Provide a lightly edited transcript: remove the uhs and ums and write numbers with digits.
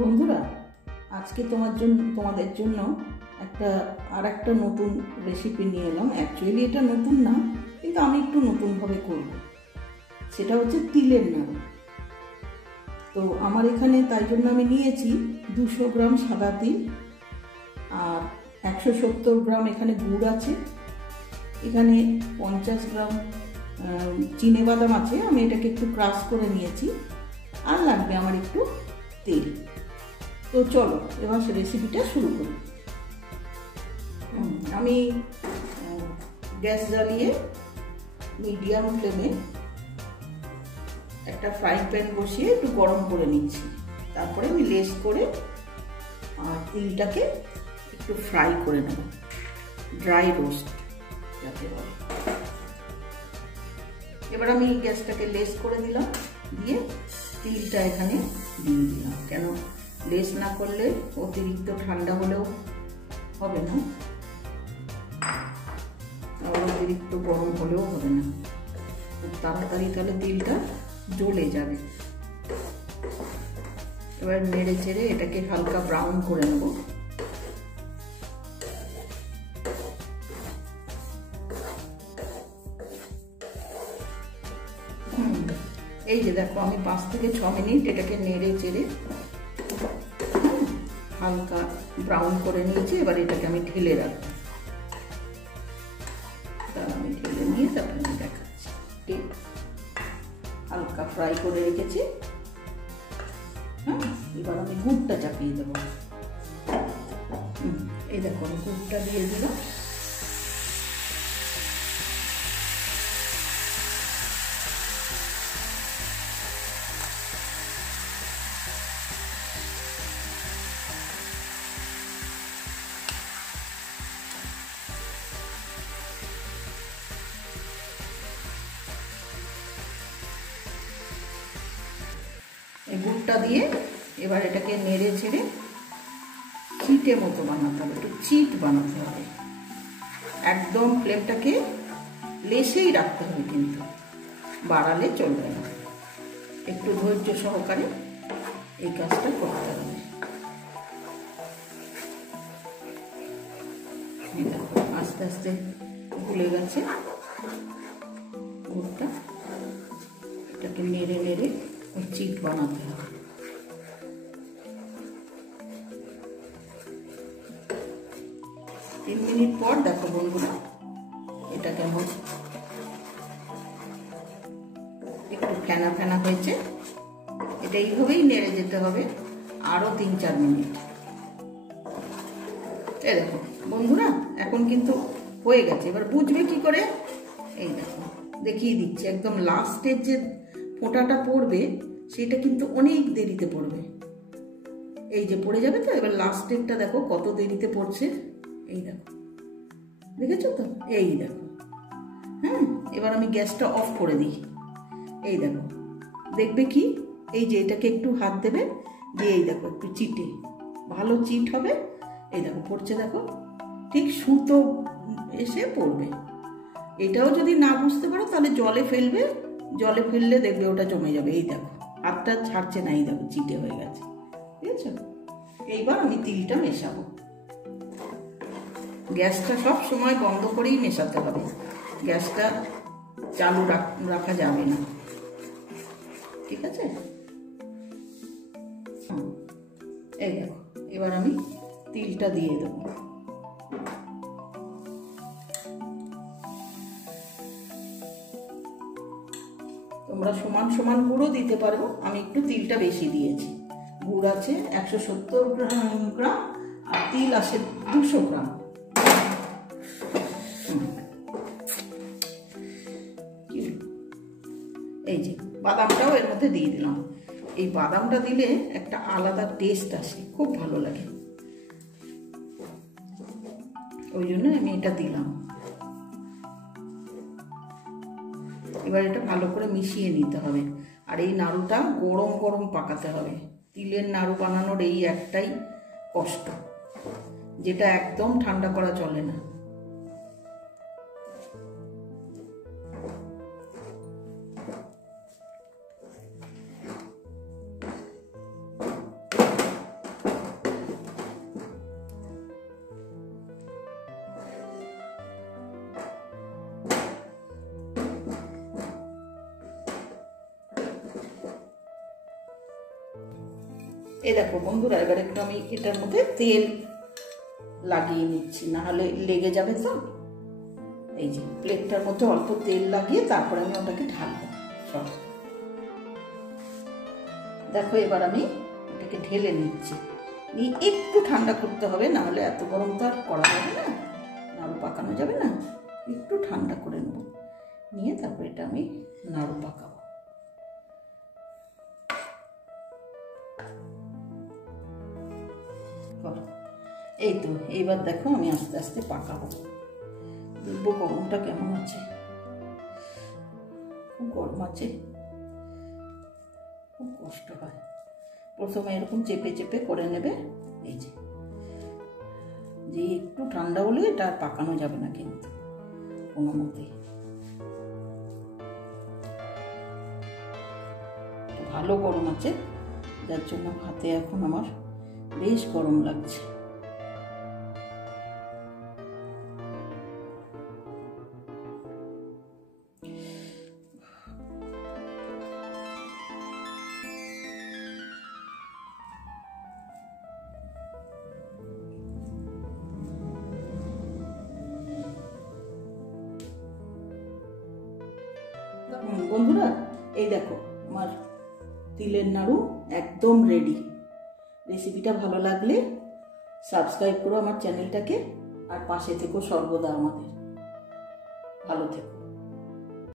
বন্ধুরা, আজকে তোমাদের জন্য আরেকটা নতুন রেসিপি নিয়ে এলাম। অ্যাকচুয়ালি এটা নতুন না, কিন্তু আমি একটু নতুনভাবে করব। সেটা হচ্ছে তিলের নাড়ু। তো আমার এখানে তাই জন্য আমি নিয়েছি 200 গ্রাম সাদা তিল আর 170 গ্রাম এখানে গুড় আছে, এখানে 50 গ্রাম চিনে বাদাম আছে। আমি এটাকে একটু ক্রাশ করে নিয়েছি, আর লাগবে আমার একটু তেল। তো চলো এবার রেসিপিটা শুরু করি। আমি গ্যাস জ্বালিয়ে মিডিয়াম ফ্লেমে একটা ফ্রাই প্যান বসিয়ে একটু গরম করে নিচ্ছি। তারপরে আমি লেস করে আর তিলটাকে একটু ফ্রাই করে নেব, ড্রাই রোস্ট যাতে বলে। এবার আমি গ্যাসটাকে লেস করে দিলাম, দিয়ে তিলটা এখানে দিয়ে দিলাম। কেন লেস না করলে অতিরিক্ত ঠান্ডা হলেও হবে না, আবার অতিরিক্ত গরম হলেও হবে না, খুব তাড়াতাড়ি তাহলে তিলটা জ্বলে যাবে। এবার নেড়ে চেড়ে এটাকে হালকা ব্রাউন করে নেব। এই যে দেখো, আমি 5 থেকে 6 মিনিট এটাকে নেড়ে চেড়ে হালকা ব্রাউন করে নিয়েছি। এবার এটাকে আমি ঢেলে রাখবো। আমি ঢেলে নিয়ে তারপরে আমি দেখাচ্ছি। ঠিক হালকা ফ্রাই করে রেখেছি। এবার আমি গুড়টা চাপিয়ে দেবো। এই দেখো, আমি গুড়টা দিয়ে দিলাম। এই গুড়টা দিয়ে এবার এটাকে নেড়ে ছেড়ে চিটে মতো বানাতে হবে, একটু চিট বানাতে হবে। একদম ফ্লেমটাকে লেসেই রাখতে হবে, কিন্তু বাড়ালে চলবে না। একটু ধৈর্য সহকারে এই কাজটা করতে হবে। আস্তে আস্তে গুলে গেছে গুড়টা। এটাকে নেড়ে নেড়ে চিট বানাতে হবে। তিন মিনিট পর দেখো বন্ধুরা, এটা কেমন একটু ফেনা ফেনা হয়েছে। এটা এইভাবেই নেড়ে যেতে হবে আরো 3-4 মিনিট। এই দেখো বন্ধুরা, এখন কিন্তু হয়ে গেছে। এবার বুঝবে কি করে, এই দেখো দেখিয়ে দিচ্ছি। একদম লাস্টের যে ফোঁটাটা পড়বে সেটা কিন্তু অনেক দেরিতে পড়বে। এই যে পড়ে যাবে তো। এবার লাস্টেরটা দেখো কত দেরিতে পড়ছে। এই দেখো, দেখেছো তো? এই দেখো। এবার আমি গ্যাসটা অফ করে দিই। এই দেখো, দেখবে কি, এই যে এটাকে একটু হাত দেবে, দিয়ে এই দেখো একটু চিটে ভালো চিট হবে। এই দেখো পড়ছে, দেখো ঠিক সুতো এসে পড়বে। এটাও যদি না বুঝতে পারো তাহলে জলে ফেলবে, জলে ফেললে দেখবে ওটা জমে যাবে। এই দেখো হাতটা ছাড়ছে না, এই দেখো চিটে হয়ে গেছে। ঠিক আছে? এইবার আমি তিলটা মেশাবো। গ্যাসটা সব সময় বন্ধ করেই মেশাতে হবে, গ্যাসটা চালু রাখা যাবে না। ঠিক আছে? এই দেখো, এবার আমি তিলটা দিয়ে দেবো। তোমরা সমান সমান গুঁড়ো দিতে পারো, আমি একটু তিলটা বেশি দিয়েছি। গুড় আছে 170 গ্রাম আর তিল আছে 200 গ্রাম। এই যে বাদামটাও এর মধ্যে দিয়ে দিলাম। এই বাদামটা দিলে একটা আলাদা টেস্ট আসে, খুব ভালো লাগে, ওই জন্য আমি এটা দিলাম। এবার এটা ভালো করে মিশিয়ে নিতে হবে। আর এই নাড়ুটা গরম গরম পাকাতে হবে। তিলের নাড়ু বানানোর এই একটাই কষ্ট, যেটা একদম ঠান্ডা করা চলে না। এই দেখো বন্ধুরা, এবার একটু আমি এটার মধ্যে তেল লাগিয়ে নিচ্ছি, না হলে লেগে যাবে তো। এই যে প্লেটটার মধ্যে অল্প তেল লাগিয়ে তারপরে আমি ওটাকে ঢালবো সব। দেখো এবার আমি এটাকে ঢেলে নিচ্ছি, নিয়ে একটু ঠান্ডা করতে হবে, না হলে এত গরম তো আর করা যাবে না, নাড়ু পাকানো যাবে না। একটু ঠান্ডা করে নেব, নিয়ে তারপর এটা আমি নাড়ু পাকাবো। এই তো এইবার দেখো আমি আস্তে আস্তে পাকাবো। দেখবো গরমটা কেমন আছে, খুব গরম আছে, খুব কষ্ট হয়। প্রথমে এরকম চেপে চেপে করে নেবে। এই যে একটু ঠান্ডা হলে এটা আর পাকানো যাবে না কিন্তু কোনো মতেই। ভালো গরম আছে, যার জন্য হাতে এখন আমার বেশ গরম লাগছে। বন্ধুরা এই দেখো আমার তিলের নাড়ু একদম রেডি। রেসিপিটা ভালো লাগলে সাবস্ক্রাইব করো আমার চ্যানেলটাকে, আর পাশে থেকো সর্বদা আমাদের। ভালো থেকো।